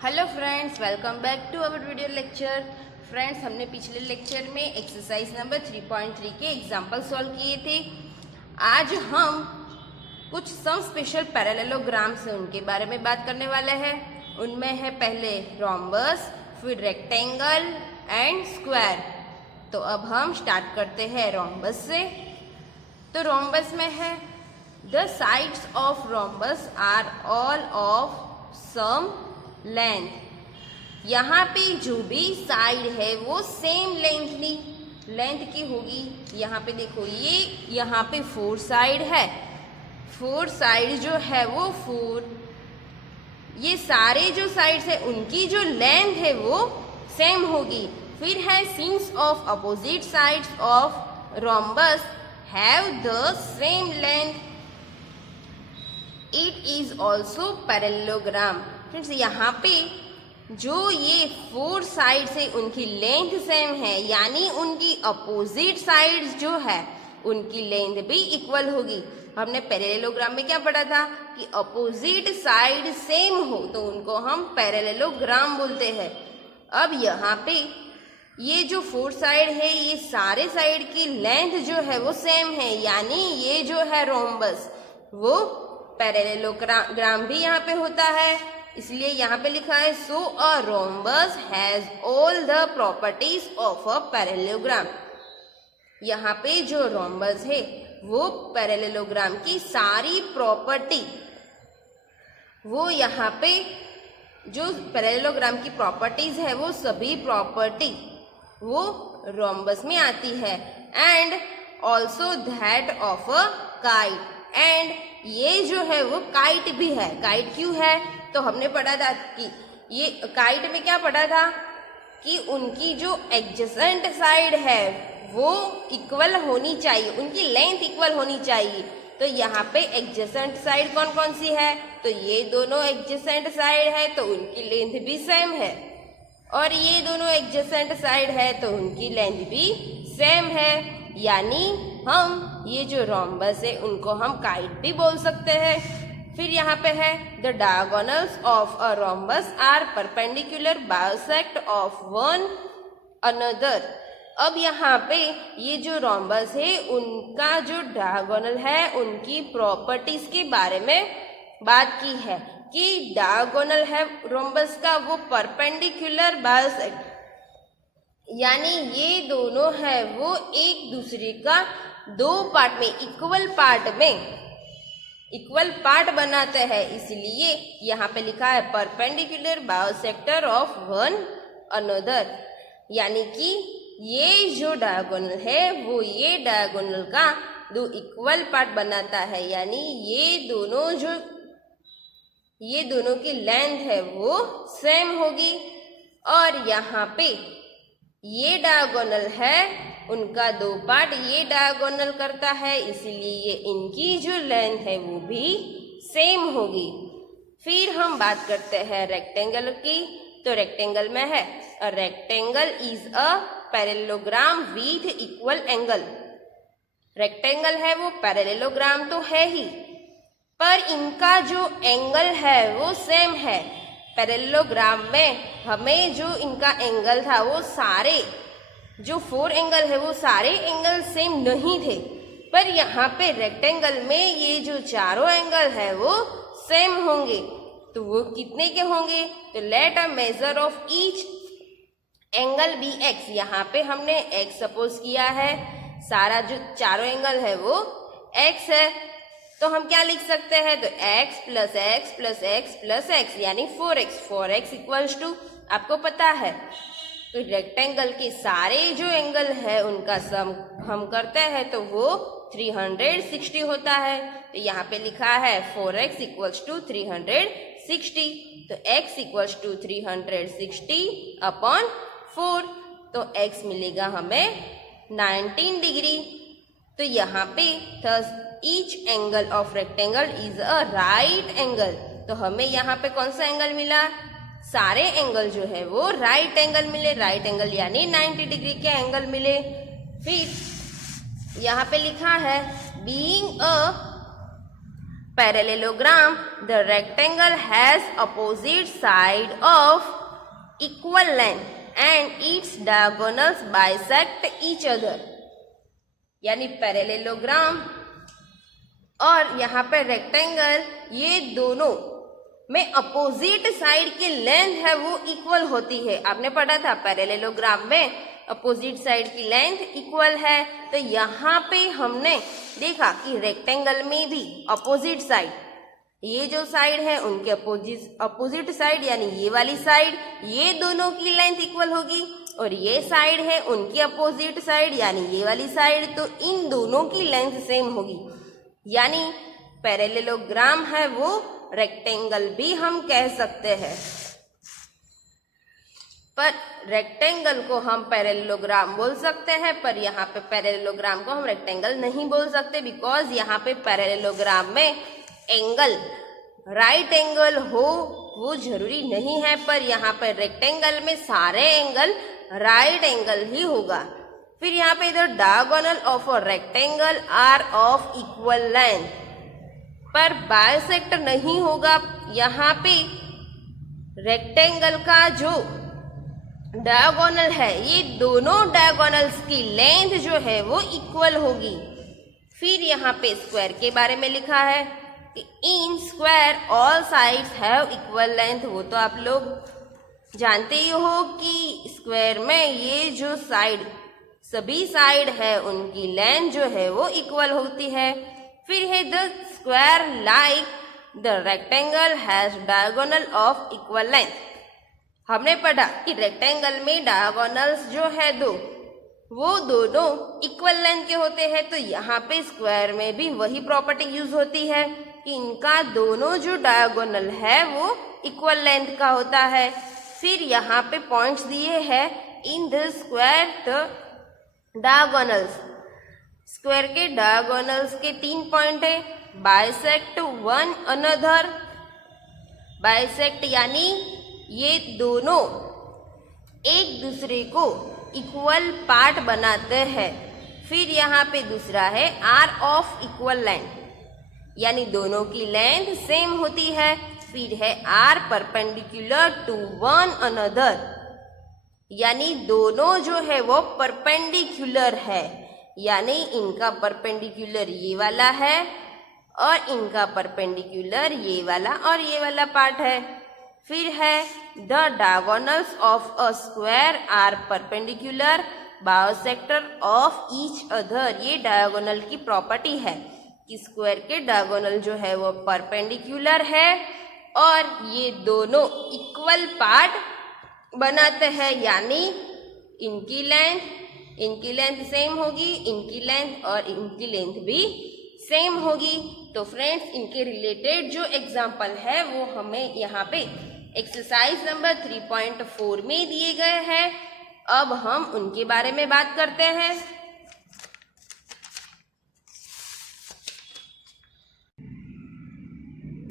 Hello friends, welcome back to our video lecture. Friends, हमने पिछले lecture में exercise number 3.3 के एग्जाम्पल सॉल्व किए थे। आज हम कुछ सम स्पेशल पैरेललोग्राम से उनके बारे में बात करने वाले हैं। उनमें है पहले रोम्बस, फिर रेक्टेंगल एंड स्क्वायर। तो अब हम स्टार्ट करते हैं रोम्बस से। तो रोम्बस में है the sides of rhombus are all of same length. यहाँ पे जो भी साइड है वो सेम लेंथ की होगी। यहाँ पे देखो, ये यहाँ पे 4 साइड है। 4 साइड जो है वो 4, ये सारे जो साइड्स है उनकी जो लेंथ है वो सेम होगी। फिर है since of opposite sides of rhombus have the same length, it is also parallelogram. Friends, यहाँ पे जो ये 4 साइड्स है उनकी लेंथ सेम है, यानी उनकी अपोजिट साइड्स जो है उनकी लेंथ भी इक्वल होगी। हमने पैरेललोग्राम में क्या पढ़ा था कि अपोजिट साइड सेम हो तो उनको हम पैरेललोग्राम बोलते हैं। अब यहाँ पे ये जो 4 साइड है ये सारे साइड की लेंथ जो है वो सेम है, यानी ये जो है रोम्बस वो पैरेललोग्राम भी यहाँ पे होता है। इसलिए यहाँ पे लिखा है so a rhombus has all the properties of a parallelogram. यहाँ पे जो रोम्बस है वो पैरेललोग्राम की सारी प्रॉपर्टी, वो यहाँ पे जो पैरेललोग्राम की प्रॉपर्टीज है वो सभी प्रॉपर्टी वो रोम्बस में आती है। And also that of a kite, and ये जो है वो काइट भी है। काइट क्यों है? तो हमने पढ़ा था कि ये काइट में क्या पढ़ा था कि उनकी जो एडजेसेंट साइड है वो इक्वल होनी चाहिए, उनकी लेंथ इक्वल होनी चाहिए। तो यहाँ पे एडजेसेंट साइड कौन कौन सी है? तो ये दोनों एडजेसेंट साइड है तो उनकी लेंथ भी सेम है, और ये दोनों एडजेसेंट साइड है तो उनकी लेंथ भी सेम है। यानी हम ये जो रोम्बस है उनको हम काइट भी बोल सकते हैं। फिर यहाँ पे है the diagonals of a rhombus are perpendicular bisect of one another. अब यहाँ पे ये जो रोम्बस है उनका जो डायगोनल है उनकी प्रॉपर्टीज के बारे में बात की है कि डायगोनल है रोम्बस का वो परपेंडिकुलर बाइसेक्ट, यानी ये दोनों है वो एक दूसरे का 2 पार्ट में इक्वल पार्ट बनाते हैं। इसलिए यहाँ पे लिखा है perpendicular bisector of one another, यानी कि ये जो डायगोनल है वो ये डायगोनल का 2 इक्वल पार्ट बनाता है, यानी ये दोनों की लेंथ है वो सेम होगी। और यहाँ पे ये डायगोनल है उनका 2 पार्ट ये डायगोनल करता है, इसलिए इनकी जो लेंथ है वो भी सेम होगी। फिर हम बात करते हैं रेक्टेंगल की। तो रेक्टेंगल में है a rectangle is a parallelogram with equal angle. Rectangle है वो पैरेललोग्राम तो है ही, पर इनका जो एंगल है वो सेम है। पैरेललोग्राम में हमें जो इनका एंगल था वो सारे जो 4 एंगल है वो सारे एंगल सेम नहीं थे, पर यहाँ पे रेक्टेंगल में ये जो चारों एंगल है वो सेम होंगे। तो वो कितने के होंगे? तो let a measure of each angle be x. यहाँ पे हमने एक्स सपोज किया है, सारा जो चारों एंगल है वो एक्स है। तो हम क्या लिख सकते हैं? तो x plus x plus x plus x यानी 4x। 4x इक्वल्स टू, आपको पता है तो रेक्टेंगल के सारे जो एंगल है उनका सम हम करते हैं तो वो 360 होता है। तो यहाँ पे लिखा है 4x इक्वल्स टू 360, तो x इक्वल्स टू 360 अपॉन 4, तो x मिलेगा हमें 19 डिग्री। तो यहाँ पे thus each angle of rectangle is a right angle. तो हमें यहाँ पे कौन सा एंगल मिला? सारे एंगल जो है वो राइट एंगल मिले। राइट एंगल यानी 90 डिग्री के एंगल मिले। फिर यहाँ पे लिखा है being a parallelogram, the rectangle has opposite side of equal length and its diagonals bisect each other. यानी पैरेलेलोग्राम और यहाँ पे रेक्टेंगल, ये दोनों में अपोजिट साइड की लेंथ है वो इक्वल होती है। आपने पढ़ा था पैरेलेलोग्राम में अपोजिट साइड की लेंथ इक्वल है। तो यहाँ पे हमने देखा कि रेक्टेंगल में भी अपोजिट साइड, ये जो साइड है उनके अपोजिट साइड यानी ये वाली साइड, ये दोनों की लेंथ इक्वल होगी, और ये साइड है उनकी अपोजिट साइड यानी ये वाली साइड, तो इन दोनों की लेंथ सेम होगी। यानी पैरेलेलोग्राम है वो रेक्टेंगल भी हम कह सकते हैं। पर रेक्टेंगल को हम पैरेलेलोग्राम बोल सकते हैं, पर यहाँ पे पैरेलेलोग्राम को हम रेक्टेंगल नहीं बोल सकते, बिकॉज यहाँ पे पैरेलेलोग्राम में एंगल राइट एंगल हो वो जरूरी नहीं है, पर यहाँ पे रेक्टेंगल में सारे एंगल राइट एंगल ही होगा। फिर यहाँ पे इधर diagonal of a rectangle are of equal length, पर बाइसेक्ट नहीं होगा। यहाँ पे रेक्टेंगल का जो डायगोनल है, ये दोनों डायगोनल्स की लेंथ जो है वो इक्वल होगी। फिर यहाँ पे स्क्वायर के बारे में लिखा है कि in square all sides have equal length. वो तो आप लोग जानते ही हो कि स्क्वायर में ये जो साइड, सभी साइड है उनकी लेंथ जो है वो इक्वल होती है। फिर है the square like the rectangle has diagonal of equal length. हमने पढ़ा कि रेक्टेंगल में डायगोनल्स जो है दो, वो दोनों इक्वल लेंथ के होते हैं। तो यहाँ पे स्क्वायर में भी वही प्रॉपर्टी यूज होती है कि इनका दोनों जो डायगोनल है वो इक्वल लेंथ का होता है। फिर यहाँ पे पॉइंट्स दिए हैं in the square the diagonals. Square के डायगोनल्स के 3 पॉइंट है। बाइसेक्ट वन अनदर, बाइसेक्ट यानी ये दोनों एक दूसरे को इक्वल पार्ट बनाते हैं। फिर यहाँ पे दूसरा है आर ऑफ इक्वल लेंथ, यानी दोनों की लेंथ सेम होती है। फिर है are perpendicular to one another, यानी दोनों जो है वो परपेंडिकुलर है, यानी इनका परपेंडिकुलर ये वाला है और इनका परपेंडिकुलर ये वाला और ये वाला पार्ट है। फिर है the diagonals of a square are perpendicular bisector of each other. ये डायगोनल की प्रॉपर्टी है कि स्क्वायर के डायगोनल जो है वो परपेंडिकुलर है और ये दोनों इक्वल पार्ट बनाते हैं, यानी इनकी लेंथ सेम होगी, इनकी लेंथ और इनकी लेंथ भी सेम होगी। तो फ्रेंड्स, इनके रिलेटेड जो एग्जाम्पल है वो हमें यहाँ पे एक्सरसाइज नंबर 3.4 में दिए गए हैं। अब हम उनके बारे में बात करते हैं।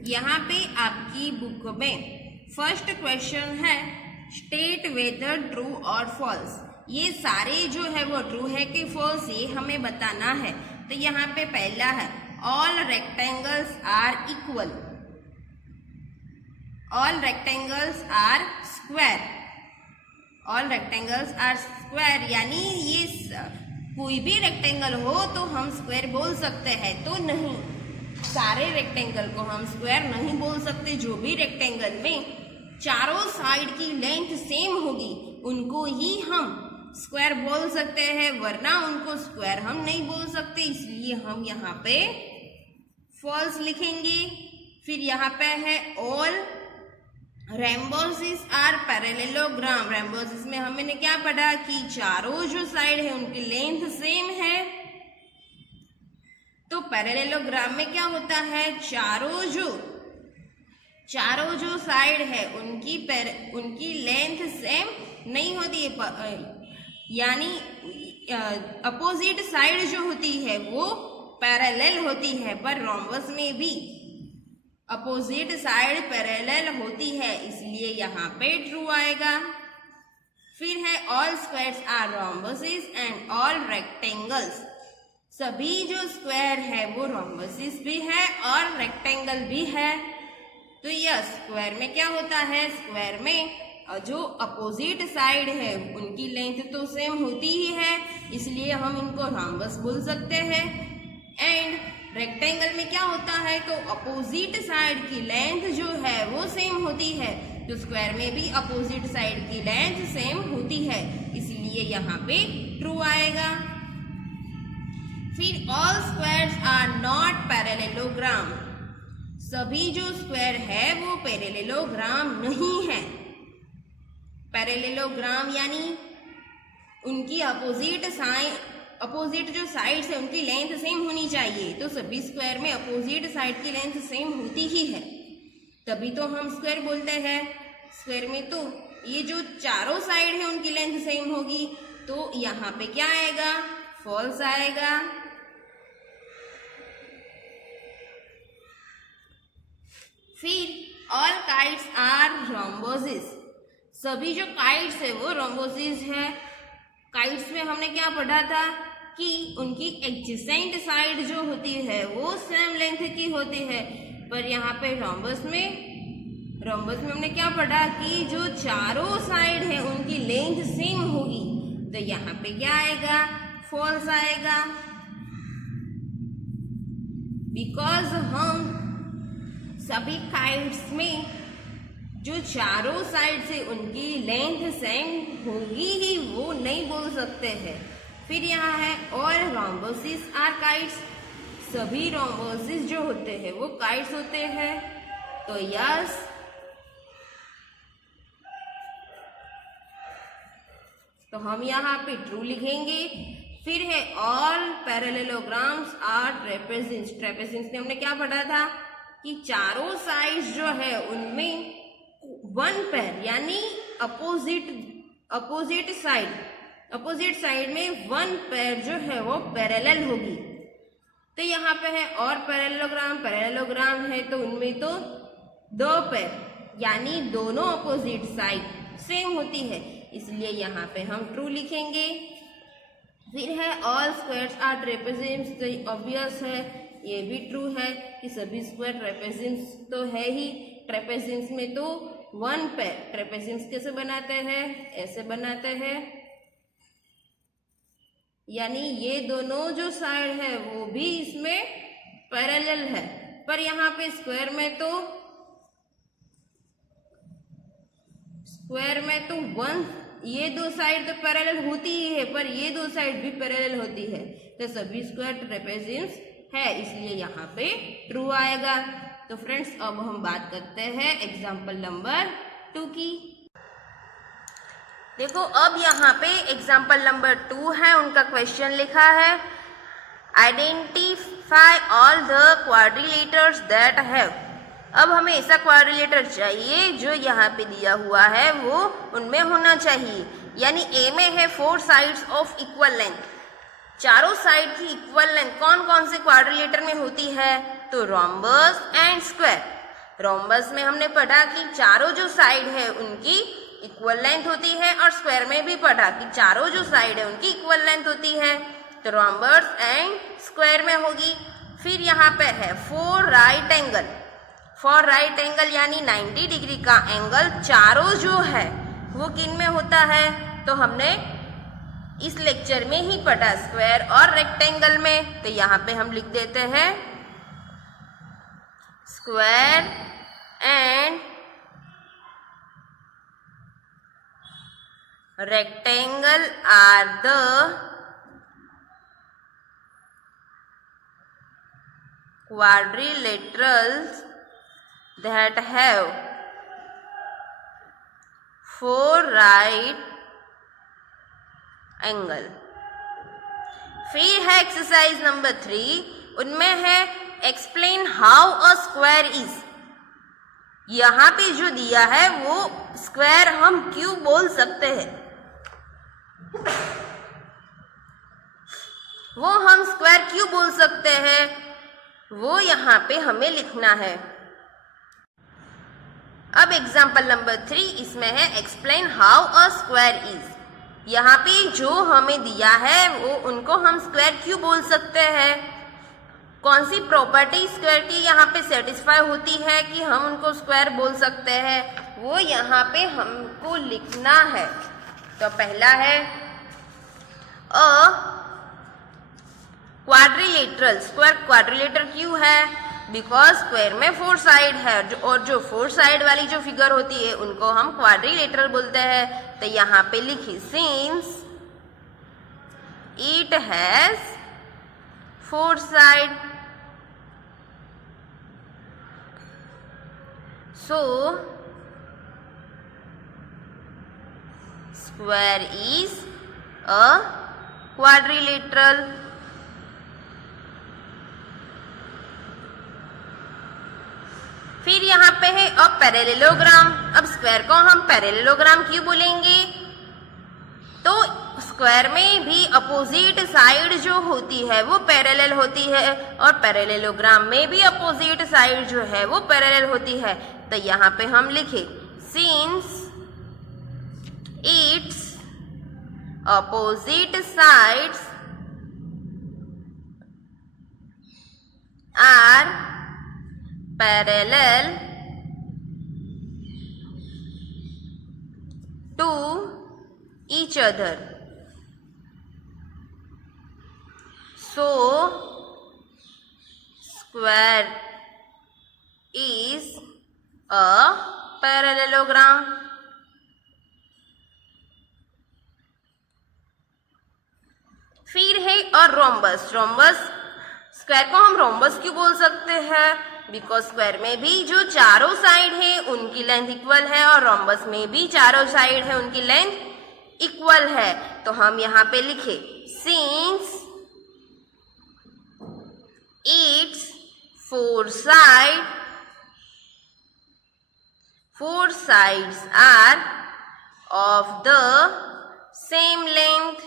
यहाँ पे आपकी बुक में फर्स्ट क्वेश्चन है स्टेट वेदर ट्रू और फॉल्स। ये सारे जो है वो ट्रू है कि फॉल्स, ये हमें बताना है। तो यहाँ पे पहला है all rectangles are equal, all rectangles are square, all rectangles are square, यानी ये कोई भी रेक्टेंगल हो तो हम स्क्वायर बोल सकते हैं। तो नहीं, सारे रेक्टेंगल को हम स्क्वायर नहीं बोल सकते। जो भी रेक्टेंगल में चारों साइड की लेंथ सेम होगी उनको ही हम स्क्वायर बोल सकते हैं, वरना उनको स्क्वायर हम नहीं बोल सकते, इसलिए हम यहाँ पे फॉल्स लिखेंगे। फिर यहाँ पे है ऑल रेम्बोसिस आर पैरेलेलोग्राम। रेम्बोसिस में हमने क्या पढ़ा कि चारों जो साइड है उनकी लेंथ सेम है। तो पैरेलेलोग्राम में क्या होता है, चारों जो साइड है उनकी लेंथ सेम नहीं होती है, यानी अपोजिट साइड जो होती है वो पैरेलल होती है। पर रोम्बस में भी अपोजिट साइड पैरेलल होती है, इसलिए यहाँ पे ट्रू आएगा। फिर है all squares are rhombuses and all rectangles सभी जो स्क्वायर है वो रोम्बसिस भी है और रेक्टेंगल भी है। तो यह स्क्वायर में क्या होता है, स्क्वायर में जो अपोजिट साइड है उनकी लेंथ तो सेम होती ही है, इसलिए हम इनको रोम्बस बोल सकते हैं। एंड रेक्टेंगल में क्या होता है, तो अपोजिट साइड की लेंथ जो है वो सेम होती है, तो स्क्वायर में भी अपोजिट साइड की लेंथ सेम होती है, इसलिए यहाँ पे ट्रू आएगा। फिर all squares are not parallelogram, सभी जो स्क्वायर है वो पैरेललोग्राम नहीं है। पैरेललोग्राम यानी उनकी अपोजिट जो साइड्स है उनकी लेंथ सेम होनी चाहिए, तो सभी स्क्वायर में अपोजिट साइड की लेंथ सेम होती ही है, तभी तो हम स्क्वायर बोलते हैं। स्क्वायर में तो ये जो चारों साइड है उनकी लेंथ सेम होगी, तो यहाँ पे क्या आएगा, फॉल्स आएगा। फिर ऑल काइट्स आर रोम्बोसिस, सभी जो काइट्स है वो रोम्बोसिस है। काइट्स में हमने क्या पढ़ा था कि उनकी एडजेसेंट साइड जो होती है वो सेम लेंथ की होती है, पर यहाँ पे रोम्बस में हमने क्या पढ़ा कि जो चारों साइड है उनकी लेंथ सेम होगी, तो यहाँ पे क्या आएगा, फॉल्स आएगा। बिकॉज हम सभी काइट्स में जो चारों साइड से उनकी लेंथ सेम होगी ही वो नहीं बोल सकते हैं। फिर यहाँ है ऑल रोम्बोसिस आर काइट्स, सभी रोम्बोसिस जो होते हैं वो काइट्स होते हैं, तो यस। तो हम यहाँ पे ट्रू लिखेंगे। फिर है ऑल पैरेललोग्राम्स आर ट्रेपेजियंस, ट्रेपेजियंस में हमने क्या पढ़ा था कि चारों साइड्स जो है उनमें वन पेयर यानी अपोजिट साइड में वन पेयर जो है वो पैरेलल होगी। तो यहाँ पे है और पैरेललोग्राम है तो उनमें तो दो पेयर यानी दोनों अपोजिट साइड सेम होती है, इसलिए यहाँ पे हम ट्रू लिखेंगे। फिर है ऑल स्क्वायर्स आर ट्रेपेजियम्स, तो ऑब्वियस है ये भी ट्रू है कि सभी स्क्वायर ट्रेपेजियम्स तो है ही। ट्रेपेजियम्स में तो वन पेयर, ट्रेपेजियम्स कैसे बनाते हैं, ऐसे बनाते हैं, यानी ये दोनों जो साइड है वो भी इसमें पैरेलल है, पर यहाँ पे स्क्वायर में तो वन, ये दो साइड तो पैरेलल होती ही है, पर ये दो साइड भी पैरेलल होती है, तो सभी स्क्वायर ट्रेपेजियम्स है, इसलिए यहाँ पे ट्रू आएगा। तो फ्रेंड्स अब हम बात करते हैं एग्जाम्पल नंबर 2 की। देखो अब यहाँ पे एग्जाम्पल नंबर 2 है, उनका क्वेश्चन लिखा है identify all the quadrilaterals that have. अब हमें ऐसा क्वाड्रिलेटर चाहिए जो यहाँ पे दिया हुआ है वो उनमें होना चाहिए, यानी ए में है 4 साइड्स ऑफ इक्वल लेंथ, चारों साइड की इक्वल लेंथ कौन कौन से क्वाड्रिलेटर में होती है, तो रोम्बस एंड स्क्वायर। रोम्बस में हमने पढ़ा कि चारों जो साइड है उनकी इक्वल लेंथ होती है, और स्क्वायर में भी पढ़ा कि चारों जो साइड है उनकी इक्वल लेंथ होती है, तो रोम्बस एंड स्क्वायर में होगी। फिर यहाँ पे है फॉर राइट एंगल यानी 90 डिग्री का एंगल चारों जो है वो किन में होता है, तो हमने इस लेक्चर में ही पढ़ा स्क्वायर और रेक्टेंगल में, तो यहाँ पे हम लिख देते हैं square and rectangle are the quadrilaterals that have 4 right angle। फिर है एक्सरसाइज नंबर 3, उनमें है explain how a square is. यहाँ पे जो दिया है वो स्क्वायर हम क्यों बोल सकते हैं, वो हम स्क्वायर क्यों बोल सकते हैं, वो यहाँ पे हमें लिखना है। अब एग्जाम्पल नंबर 3 इसमें है explain how a square is. यहाँ पे जो हमें दिया है वो उनको हम स्क्वायर क्यों बोल सकते हैं? कौन सी प्रॉपर्टी स्क्वायर की यहाँ पे सेटिस्फाई होती है कि हम उनको स्क्वायर बोल सकते हैं? वो यहाँ पे हमको लिखना है। तो पहला है क्वाड्रिलेटरल। स्क्वायर क्वाड्रिलेटर क्यों है? बिकॉज स्क्वायर में 4 साइड है और जो 4 साइड वाली जो फिगर होती है उनको हम क्वाड्रिलेटरल बोलते हैं। तो यहाँ पे लिखी since it has 4 side, so square is a quadrilateral. फिर यहाँ पे है अ पैरेललोग्राम। अब स्क्वायर को हम पैरेललोग्राम क्यों बोलेंगे? तो स्क्वायर में भी अपोजिट साइड जो होती है वो पैरेलल होती है और पैरेललोग्राम में भी अपोजिट साइड जो है वो पैरेलल होती है। तो यहाँ पे हम लिखे since its opposite sides are parallel to each other, so square is a parallelogram. फिर है और रोम्बस। रोम्बस स्क्वायर को हम रोम्बस क्यों बोल सकते हैं? बिकॉज स्क्वायर में भी जो चारों साइड है उनकी लेंथ इक्वल है और रोम्बस में भी चारों साइड है उनकी लेंथ इक्वल है। तो हम यहाँ पे लिखे since it's 4 sides are of the same length,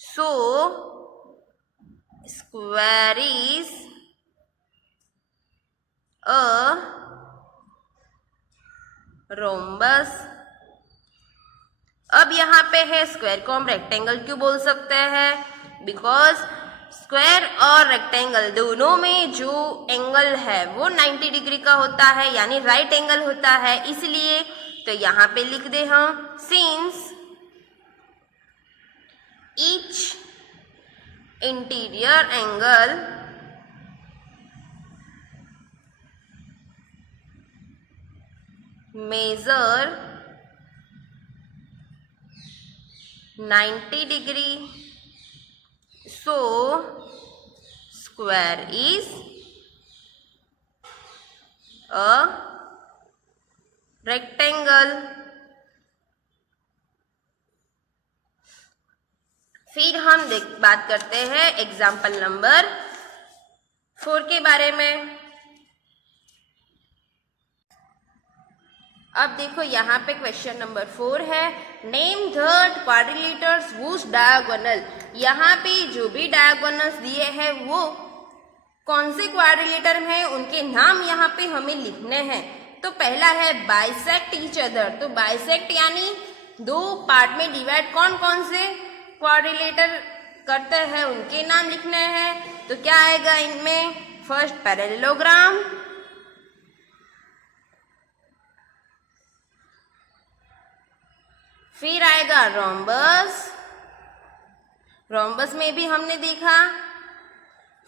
so square is a rhombus. अब यहाँ पे है स्क्वायर को हम रेक्टेंगल क्यों बोल सकते हैं? बिकॉज स्क्वायर और रेक्टेंगल दोनों में जो एंगल है वो 90 डिग्री का होता है, यानी राइट एंगल होता है, इसलिए। तो यहाँ पे लिख दे हम since each interior angle measure 90 degree, so square is a rectangle. फिर हम बात करते हैं एग्जाम्पल नंबर 4 के बारे में। अब देखो यहाँ पे क्वेश्चन नंबर 4 है, name the quadrilaterals Vosges diagonal. यहाँ पे जो भी डायगोनल्स दिए हैं वो कौन से क्वाड्रिलेटर हैं उनके नाम यहाँ पे हमें लिखने हैं। तो पहला है बाइसेक्ट ईच अदर। तो बाइसेक्ट यानी 2 पार्ट में डिवाइड कौन कौन से क्वाड्रिलेटर करते हैं उनके नाम लिखने हैं। तो क्या आएगा इनमें? फर्स्ट पैरेललोग्राम, फिर आएगा रोम्बस। रोम्बस में भी हमने देखा।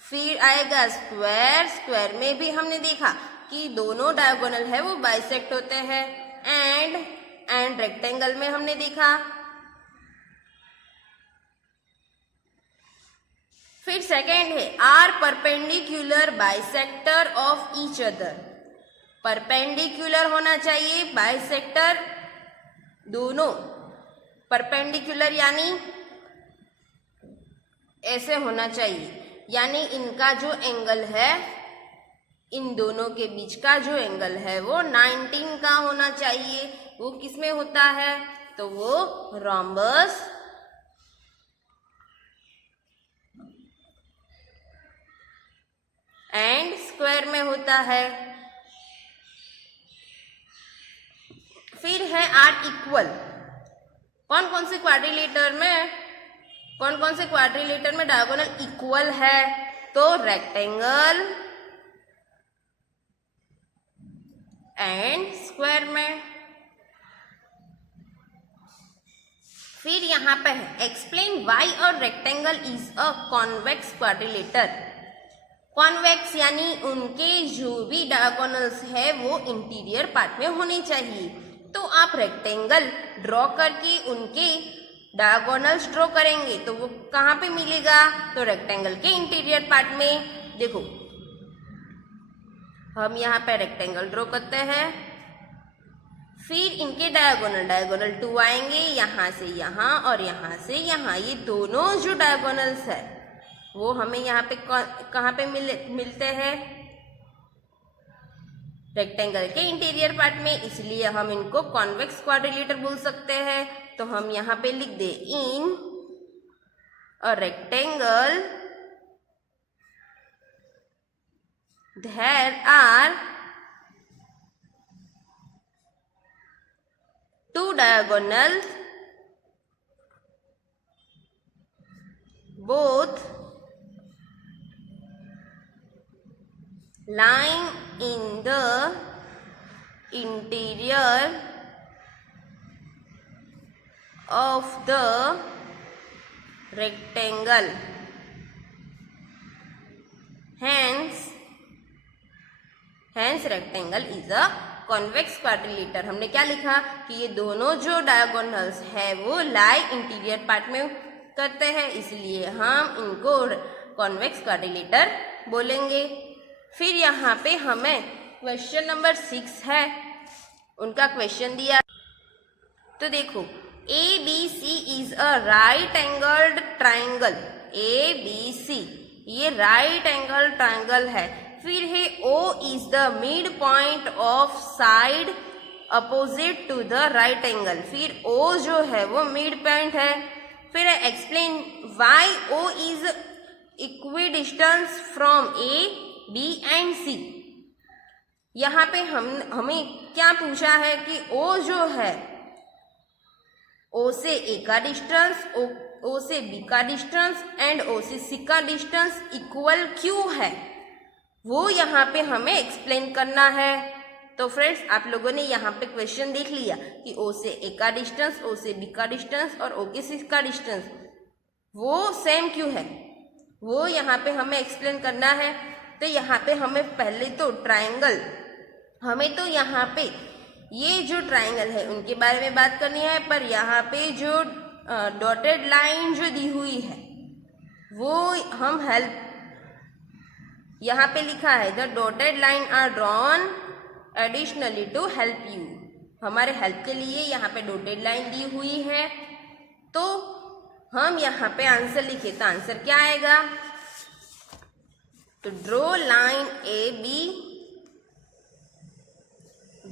फिर आएगा स्क्वायर। स्क्वायर में भी हमने देखा कि दोनों डायगोनल है वो बाइसेक्ट होते हैं। एंड रेक्टेंगल में हमने देखा। फिर सेकेंड है are perpendicular bisector of each other. Perpendicular होना चाहिए, बाइसेक्टर दोनों परपेंडिकुलर यानी ऐसे होना चाहिए, यानी इनका जो एंगल है, इन दोनों के बीच का जो एंगल है वो 19 का होना चाहिए। वो किस में होता है? तो वो रोम्बस एंड स्क्वायर में होता है। फिर है आर इक्वल। कौन कौन से क्वाड्रिलेटर में डायगोनल इक्वल है? तो रेक्टेंगल एंड स्क्वायर में। फिर यहाँ पे है एक्सप्लेन वाई और rectangle is a convex quadrilateral. Convex यानी उनके जो भी डायगोनल्स है वो इंटीरियर पार्ट में होने चाहिए। तो आप रेक्टेंगल ड्रॉ करके उनके डायगोनल्स ड्रॉ करेंगे तो वो कहाँ पे मिलेगा? तो रेक्टेंगल के इंटीरियर पार्ट में। देखो हम यहाँ पे रेक्टेंगल ड्रॉ करते हैं, फिर इनके डायगोनल 2 आएंगे, यहाँ से यहाँ और यहाँ से यहाँ। ये दोनों जो डायगोनल्स है वो हमें यहाँ पे कहाँ पे मिलते हैं? रेक्टेंगल के इंटीरियर पार्ट में, इसलिए हम इनको कॉन्वेक्स क्वाड्रिलेटर बोल सकते हैं। तो हम यहाँ पे लिख दे इन a rectangle there are 2 diagonals both lying in the interior of the rectangle. Hence rectangle is a convex quadrilateral. हमने क्या लिखा कि ये दोनों जो डायगोनल्स है वो लाई इंटीरियर पार्ट में करते हैं, इसलिए हम इनको कॉन्वेक्स क्वाड्रिलेटर बोलेंगे। फिर यहाँ पे हमें क्वेश्चन नंबर 6 है, उनका क्वेश्चन दिया। तो देखो ABC is a right angled triangle. ABC ये राइट एंगल ट्राइंगल है। फिर है O is the mid point of side opposite to the right angle. फिर O जो है वो मिड पॉइंट है। फिर है explain why O is equidistance from A, B and C। यहाँ पे हमें क्या पूछा है कि O जो है O से A का डिस्टेंस, O से B का डिस्टेंस एंड O से C का डिस्टेंस इक्वल क्यों है, वो यहाँ पे हमें एक्सप्लेन करना है। तो फ्रेंड्स आप लोगों ने यहाँ पे क्वेश्चन देख लिया कि O से A का डिस्टेंस, O से B का डिस्टेंस और O के C का डिस्टेंस वो सेम क्यों है, वो यहाँ पे हमें एक्सप्लेन करना है। तो यहाँ पे हमें पहले तो ट्राइंगल, हमें तो यहाँ पे ये जो ट्राइंगल है उनके बारे में बात करनी है, पर यहाँ पे जो डॉटेड लाइन जो दी हुई है वो हम हेल्प, यहाँ पे लिखा है the dotted line are drawn additionally to help you. हमारे हेल्प के लिए यहाँ पे डॉटेड लाइन दी हुई है। तो हम यहाँ पे आंसर लिखे तो आंसर क्या आएगा? तो draw line AB,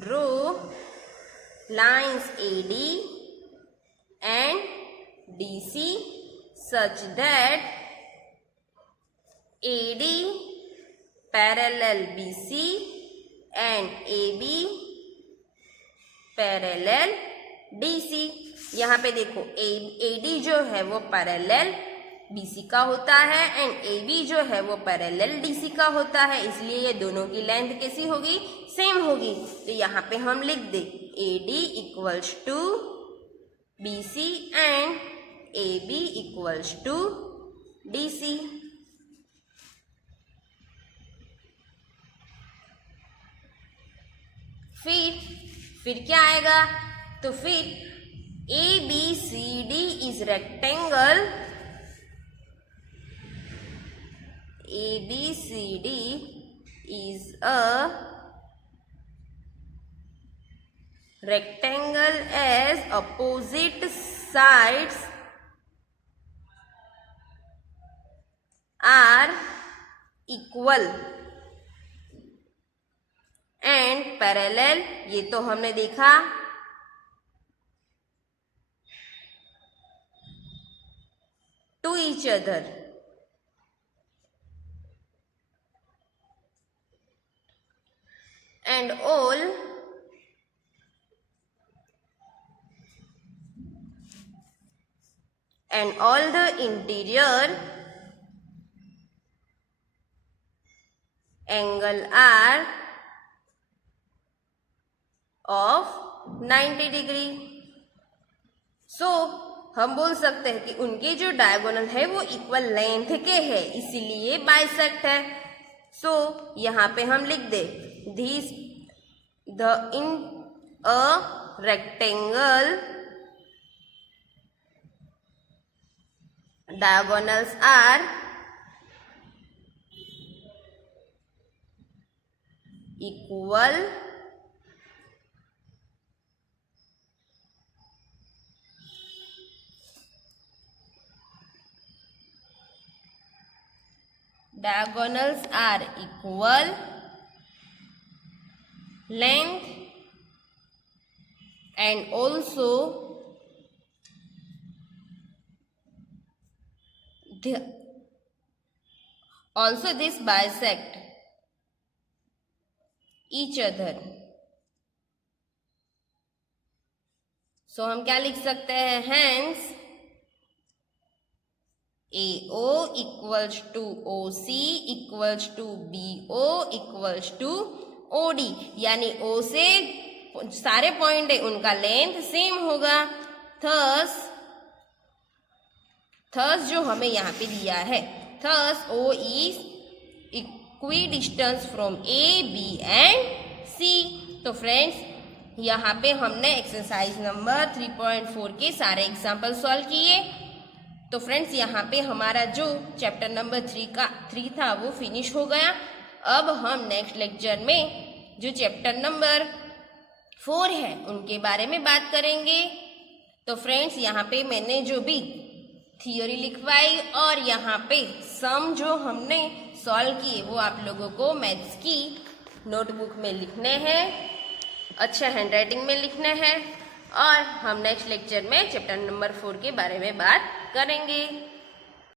draw lines AD and DC such that AD parallel BC and AB parallel DC। यहाँ पे देखो AD जो है वो पैरेलल BC का होता है एंड AB जो है वो पैरेलल DC का होता है, इसलिए ये दोनों की लेंथ कैसी होगी? सेम होगी। तो यहाँ पे हम लिख दे AD equals to BC and AB equals to DC। फिर क्या आएगा? तो फिर ABCD is rectangle, ABCD is a rectangle as opposite sides are equal and parallel। ये तो हमने देखा। to each other and all and all the interior angle are of 90 degree. So हम बोल सकते हैं कि उनके जो डायगोनल है वो इक्वल लेंथ के है, इसीलिए बाइसेक्ट है। सो यहाँ पे हम लिख दे this the in a rectangle diagonals are equal length and also this bisect each other। सो हम क्या लिख सकते हैं, hence AO equals to OC equals to BO equals to OD, यानी O से सारे पॉइंट है उनका लेंथ सेम होगा। थर्स जो हमें यहाँ पे दिया है, थर्स O is equidistant from A, B and C। तो फ्रेंड्स यहाँ पे हमने एक्सरसाइज नंबर 3.4 के सारे एग्जाम्पल सॉल्व किए। तो फ्रेंड्स यहाँ पे हमारा जो चैप्टर नंबर 3 था वो फिनिश हो गया। अब हम नेक्स्ट लेक्चर में जो चैप्टर नंबर 4 है उनके बारे में बात करेंगे। तो फ्रेंड्स यहाँ पे मैंने जो भी थियोरी लिखवाई और यहाँ पे सम जो हमने सॉल्व किए वो आप लोगों को मैथ्स की नोटबुक में लिखने हैं, अच्छे हैंडराइटिंग में लिखने हैं, और हम नेक्स्ट लेक्चर में चैप्टर नंबर 4 के बारे में बात करेंगे।